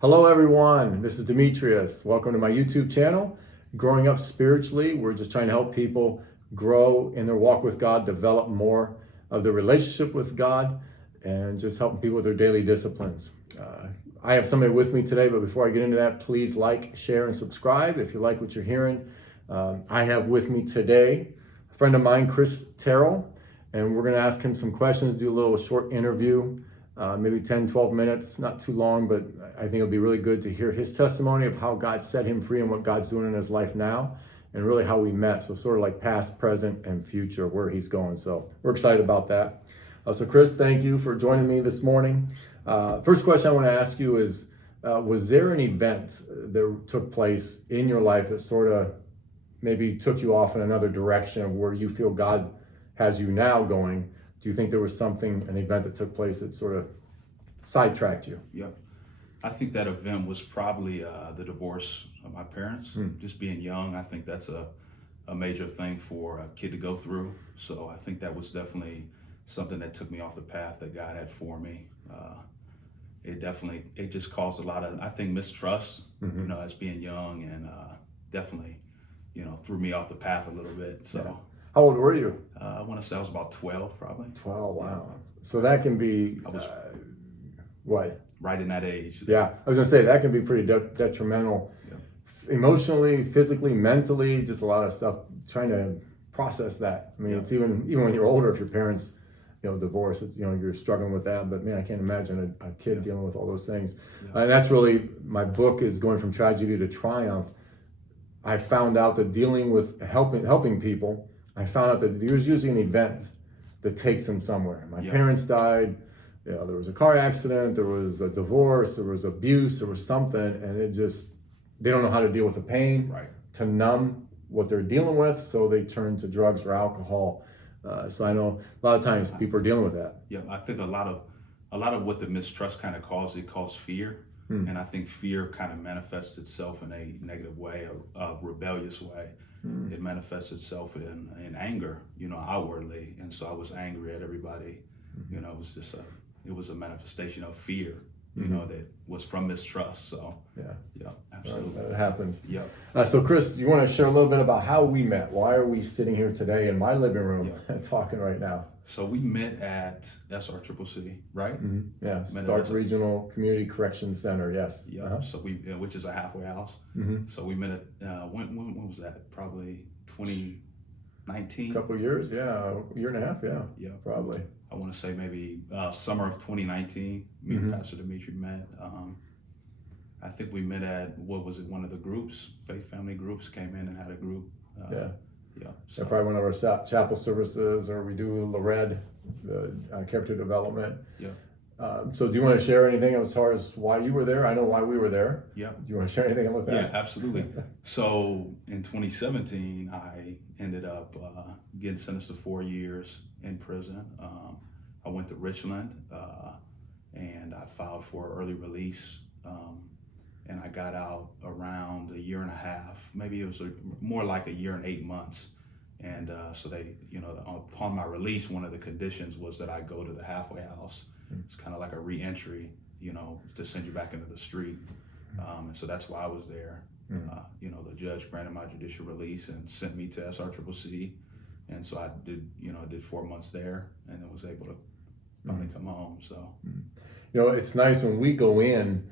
Hello everyone, this is Demetrius. Welcome to my YouTube channel, Growing Up Spiritually. We're just trying to help people grow in their walk with God, develop more of their relationship with God, and just helping people with their daily disciplines. I have somebody with me today, but before I get into that, please like, share, and subscribe if you like what you're hearing. I have with me today a friend of mine, Chris Terrell, and we're going to ask him some questions, do a little short interview. Maybe 10, 12 minutes, not too long, but I think it'll be really good to hear his testimony of how God set him free and what God's doing in his life now, and really how we met. So sort of like past, present, and future, where he's going. So we're excited about that. So Chris, thank you for joining me this morning. First question I want to ask you is, was there an event that took place in your life that sort of maybe took you off in another direction of where you feel God has you now going? Do you think there was an event that took place that sort of sidetracked you? Yep. I think that event was probably the divorce of my parents. Just being young, I think that's a major thing for a kid to go through. So I think that was definitely something that took me off the path that God had for me. It just caused a lot of, I think, mistrust, as being young, and definitely, threw me off the path a little bit. So. Yeah. How old were you? I want to say I was about 12, probably. 12, wow. Yeah. So that can be, what? Right in that age. Yeah, I was going to say, that can be pretty detrimental, emotionally, physically, mentally, just a lot of stuff, trying to process that. I mean, it's even when you're older, if your parents, divorce, it's, you're struggling with that. But man, I can't imagine a kid dealing with all those things. And that's really, my book is Going from Tragedy to Triumph. I found out that dealing with helping people, I found out that there's usually an event that takes them somewhere. My parents died, there was a car accident, there was a divorce, there was abuse, there was something, and they don't know how to deal with the pain, to numb what they're dealing with, so they turn to drugs or alcohol. So I know a lot of times people are dealing with that. Yeah, I think a lot of what the mistrust kind of caused fear. And I think fear kind of manifests itself in a negative way, a rebellious way. It manifests itself in anger, outwardly. And so I was angry at everybody. It was a manifestation of fear, that was from mistrust. So yeah, absolutely. That happens. Yeah. So Chris, you want to share a little bit about how we met? Why are we sitting here today in my living room and talking right now? So we met at SRCCC, right? Yeah, Stark Regional Community Correction Center, yes. Yeah, so which is a halfway house. So we met at, when was that? Probably 2019? A couple of years, a year and a half, yeah, probably. I want to say maybe summer of 2019, me and Pastor Dimitri met. I think we met at, one of the groups, Faith Family Groups came in and had a group. So probably one of our chapel services, or we do Lorette, the character development. So do you want to share anything as far as why you were there? I know why we were there. Do you want to share anything with that? Yeah, absolutely. So in 2017, I ended up getting sentenced to 4 years in prison. I went to Richland and I filed for early release. And I got out around a year and a half. Maybe it was more like a year and 8 months. And so they, upon my release, one of the conditions was that I go to the halfway house. It's kind of like a re-entry, to send you back into the street. And so that's why I was there. The judge granted my judicial release and sent me to SRCCC. And so I did 4 months there, and then was able to finally come home. So, it's nice when we go in.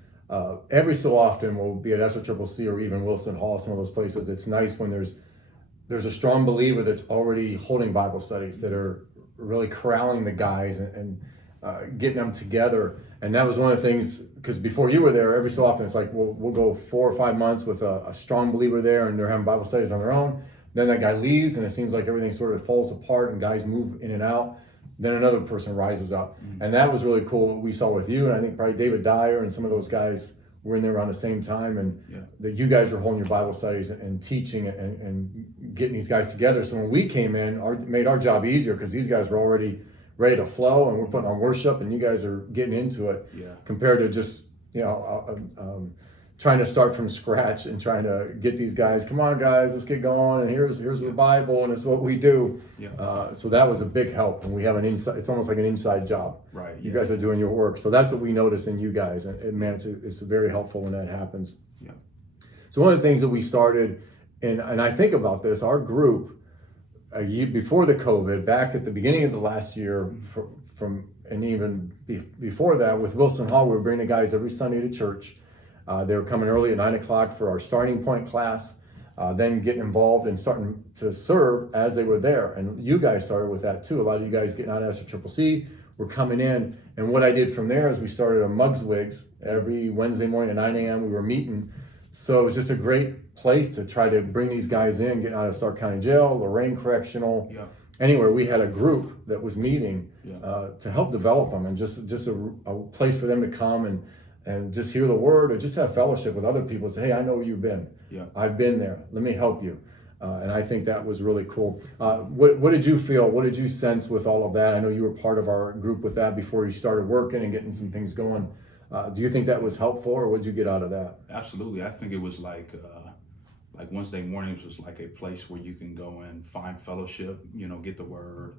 Every so often we'll be at SRCCC or even Wilson Hall, some of those places. It's nice when there's a strong believer that's already holding Bible studies, that are really corralling the guys and getting them together. And that was one of the things, because before you were there, every so often it's like we'll go 4 or 5 months with a strong believer there, and they're having Bible studies on their own. Then that guy leaves, and it seems like everything sort of falls apart and guys move in and out. Then another person rises up. And that was really cool what we saw with you. And I think probably David Dyer and some of those guys were in there around the same time. And that you guys were holding your Bible studies and teaching and getting these guys together. So when we came in, made our job easier, because these guys were already ready to flow, and we're putting on worship, and you guys are getting into it compared to just, trying to start from scratch and trying to get these guys, come on guys, let's get going, and here's the Bible, and it's what we do. Yeah. So that was a big help, and we have an inside, it's almost like an inside job. Right. You guys are doing your work. So that's what we notice in you guys, and man, it's very helpful when that happens. Yeah. So one of the things that we started, and I think about this, our group, a year before the COVID, back at the beginning of the last year, and even before that, with Wilson Hall, we were bringing the guys every Sunday to church. They were coming early at 9 o'clock for our starting point class, then getting involved and starting to serve as they were there. And you guys started with that too. A lot of you guys getting out of SRCCC were coming in. And what I did from there is we started a Mugswigs every Wednesday morning at 9 a.m. We were meeting. So it was just a great place to try to bring these guys in, getting out of Stark County Jail, Lorraine Correctional, anywhere. We had a group that was meeting to help develop them, and just a place for them to come and just hear the word, or just have fellowship with other people. Say, hey, I know where you've been. I've been there. Let me help you. And I think that was really cool. What did you feel? What did you sense with all of that? I know you were part of our group with that before you started working and getting some things going. Do you think that was helpful, or what did you get out of that? Absolutely. I think it was like Wednesday mornings was like a place where you can go and find fellowship, get the word.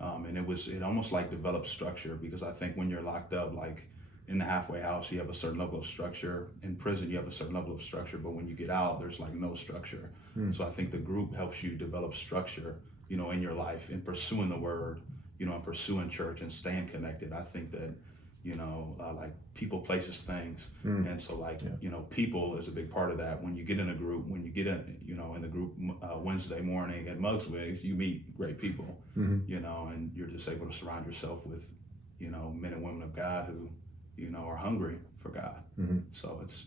And it almost like developed structure, because I think when you're locked up, like in the halfway house, you have a certain level of structure. In prison, you have a certain level of structure, but when you get out, there's like no structure. So I think the group helps you develop structure, in your life, in pursuing the word, and pursuing church and staying connected. I think that, like people, places, things. And so like, people is a big part of that. When you get in a group, when you get in the group Wednesday morning at Mugswigs, you meet great people, and you're just able to surround yourself with, men and women of God who, are hungry for God. So it's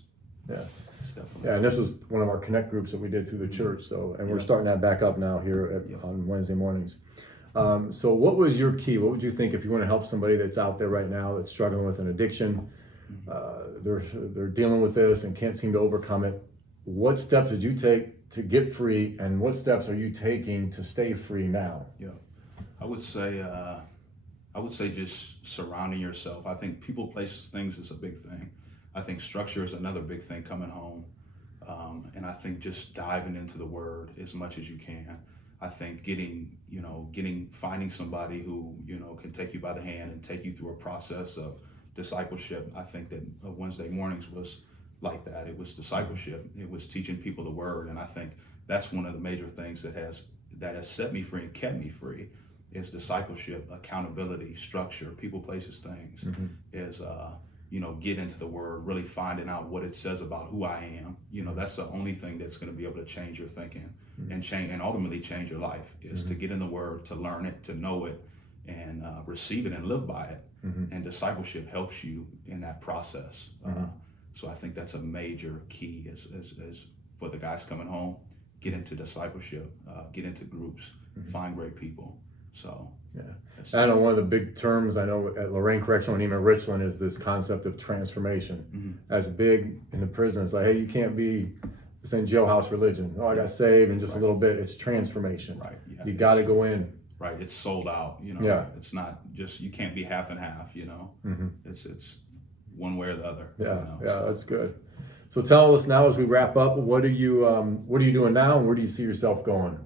definitely. Yeah, and this is one of our connect groups that we did through the church. So, and we're starting that back up now here on Wednesday mornings. So what was your key? What would you think if you want to help somebody that's out there right now that's struggling with an addiction? They're dealing with this and can't seem to overcome it. What steps did you take to get free, and what steps are you taking to stay free now? Yeah, I would say just surrounding yourself. I think people, places, things is a big thing. I think structure is another big thing coming home. And I think just diving into the word as much as you can. I think finding somebody who, can take you by the hand and take you through a process of discipleship. I think that Wednesday mornings was like that. It was discipleship. It was teaching people the word. And I think that's one of the major things that has set me free and kept me free, is discipleship, accountability, structure, people, places, things. Is get into the word, really finding out what it says about who I am. That's the only thing that's going to be able to change your thinking and ultimately change your life, is to get in the word, to learn it, to know it, and receive it and live by it. And discipleship helps you in that process. So I think that's a major key is for the guys coming home. Get into discipleship, get into groups, find great people. So I know one of the big terms I know at Lorraine Correctional and even at Richland is this concept of transformation. That's big in the prison. It's like, hey, you can't be saying jailhouse religion. Oh, I got saved in just a little bit. It's transformation. Right. Yeah. You got to go in. Right. It's sold out. It's not just, you can't be half and half. It's one way or the other. Yeah. That's good. So tell us now, as we wrap up, what are you doing now, and where do you see yourself going?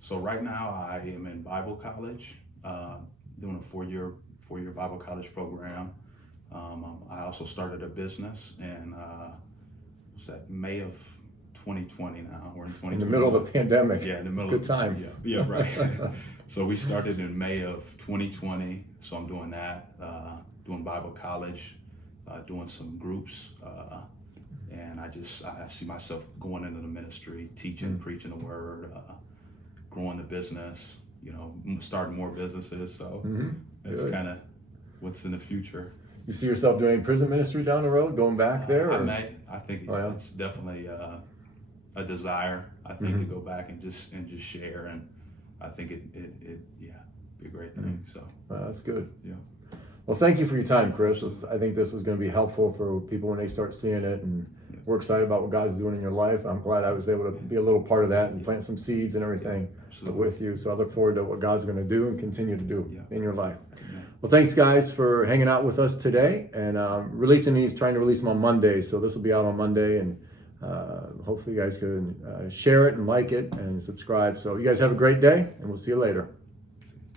So right now I am in Bible college, doing a four-year Bible college program. I also started a business in May of 2020 now. We're in 2020. In the middle of the pandemic. Yeah, in the middle. Good time. Yeah, right. So we started in May of 2020. So I'm doing that, doing Bible college, doing some groups, and I see myself going into the ministry, teaching, preaching the word, growing the business, starting more businesses. So that's kind of what's in the future. You see yourself doing prison ministry down the road, going back there? I think it's definitely a desire. I think to go back and just share, and I think it be a great thing. So that's good. Yeah. Well, thank you for your time, Chris. I think this is going to be helpful for people when they start seeing it, and we're excited about what God's doing in your life. I'm glad I was able to be a little part of that and plant some seeds and everything with you. So I look forward to what God's going to do and continue to do in your life. Well, thanks guys for hanging out with us today, and releasing these, trying to release them on Monday. So this will be out on Monday, and hopefully you guys can share it and like it and subscribe. So you guys have a great day, and we'll see you later.